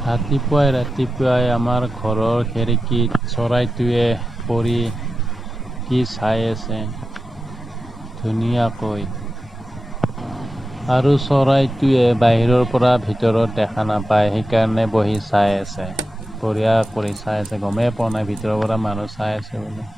ৰাতিপুৱাই আমাৰ ঘৰৰ খিৰিকীত চৰাইটোৱে পৰি কি চাই আছে ধুনীয়াকৈ। আৰু চৰাইটোৱে বাহিৰৰ পৰা ভিতৰত দেখা নাপায়, সেইকাৰণে বহি চাই আছে। বঢ়িয়া কৰি চাই আছে, গমেই পোৱা নাই ভিতৰৰ পৰা মানুহ চাই আছে বুলি।